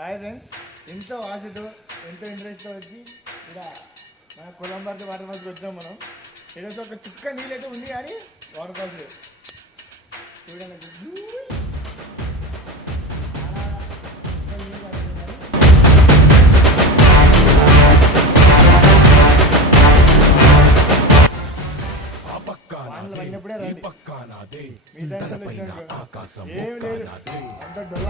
Hi friends, ఎంతో ఆశతో ఎంతో ఇంట్రెస్ట్తో వచ్చి ఇక్కడ మన కొలంబర్తి వాటర్ ఫాల్స్కి వచ్చినాం మనం. ఈరోజు ఒక చుక్క నీళ్ళు అయితే ఉంది కానీ వాటర్ ఫాల్స్ చూడండి. పడినప్పుడే రండి, మీ దాంట్లో ఏం లేదు, అంత డొల్ల.